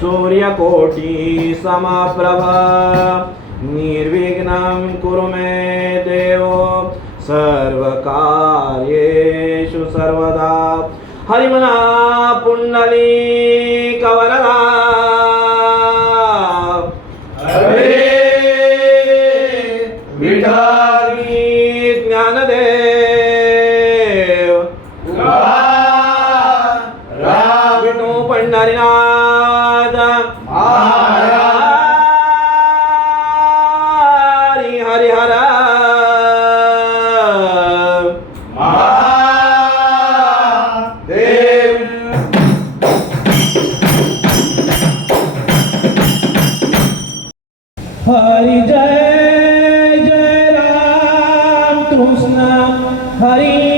ಸೂರ್ಯ ಕೋಟಿ ಸಮಪ್ರಭ ನಿರ್ವಿಘ್ನ ಕೂರು ಮೇ ದೇವ ಸರ್ವಕಾರ್ಯು ಸರ್ವದಾ ಹರಿಮನ ಪುಂಡಲೀ जय जय राम कृष्ण हरी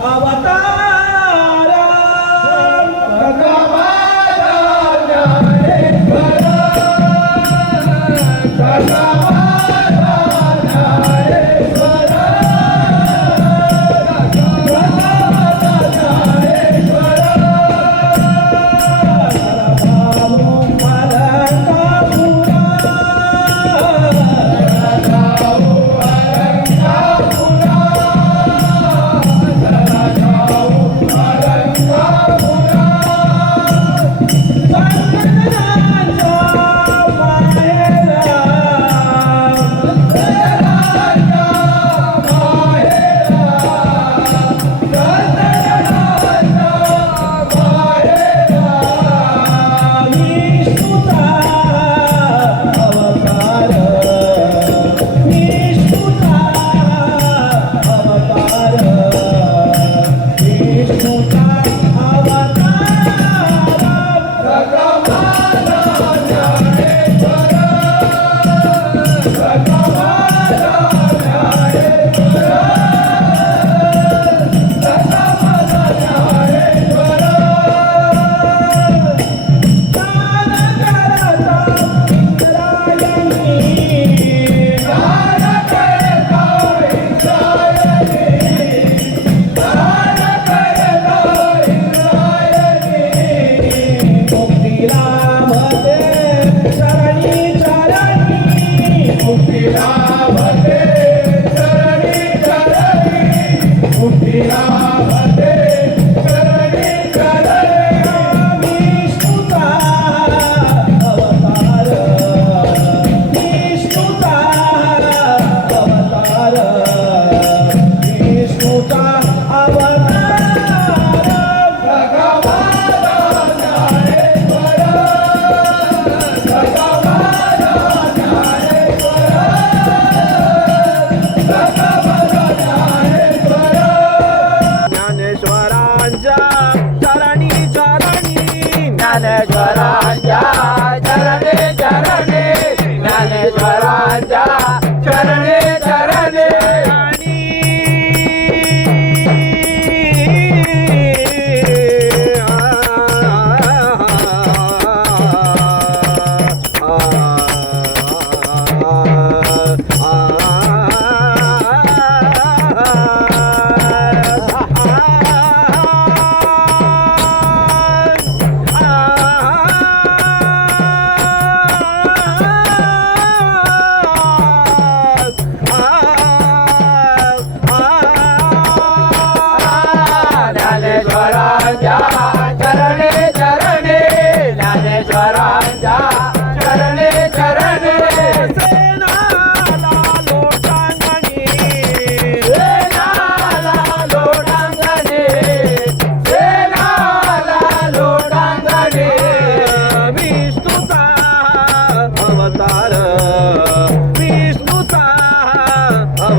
अवतार ज्ञानेश्वरांजा चरणे चरणे ज्ञानेश्वरांजा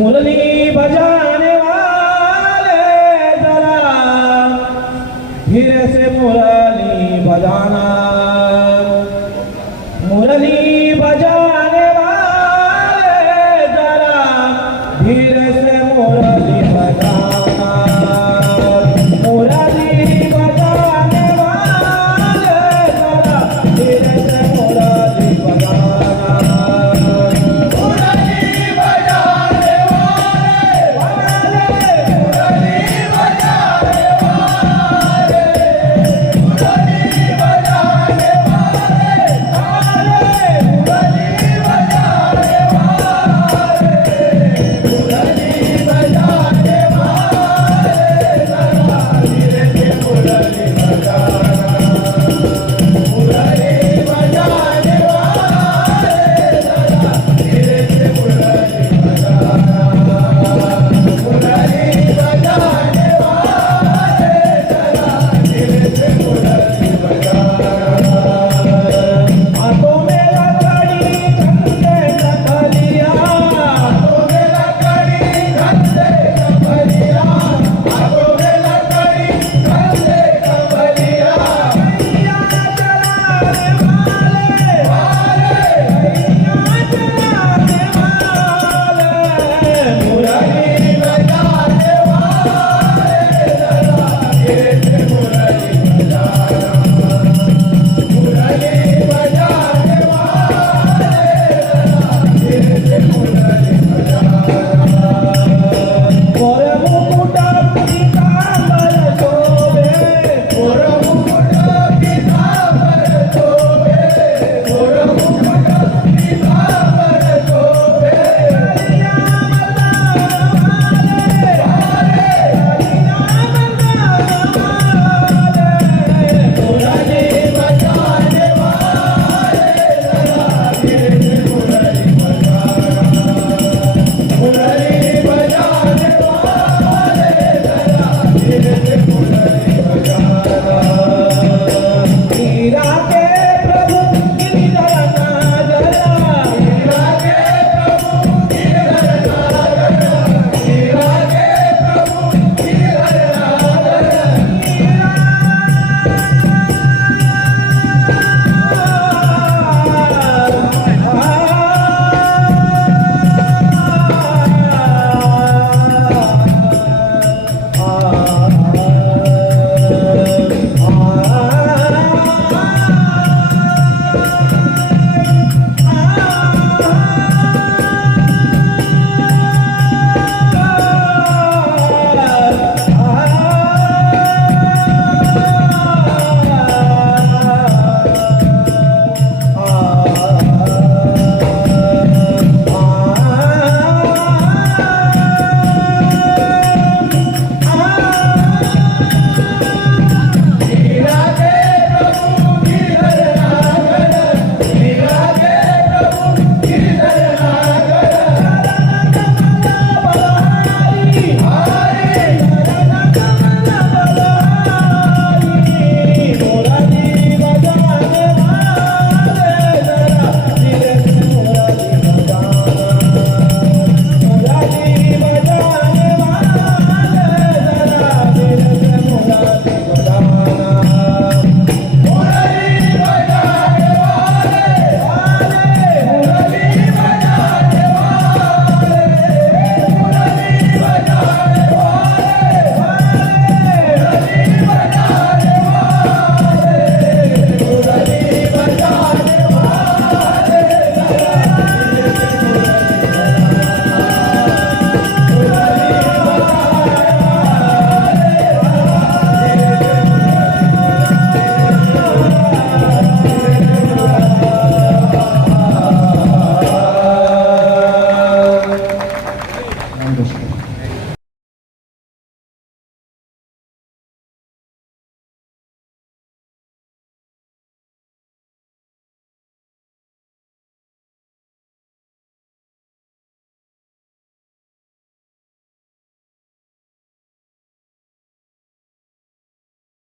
मुरली बजाने वाले जरा फिर से मुरली बजाना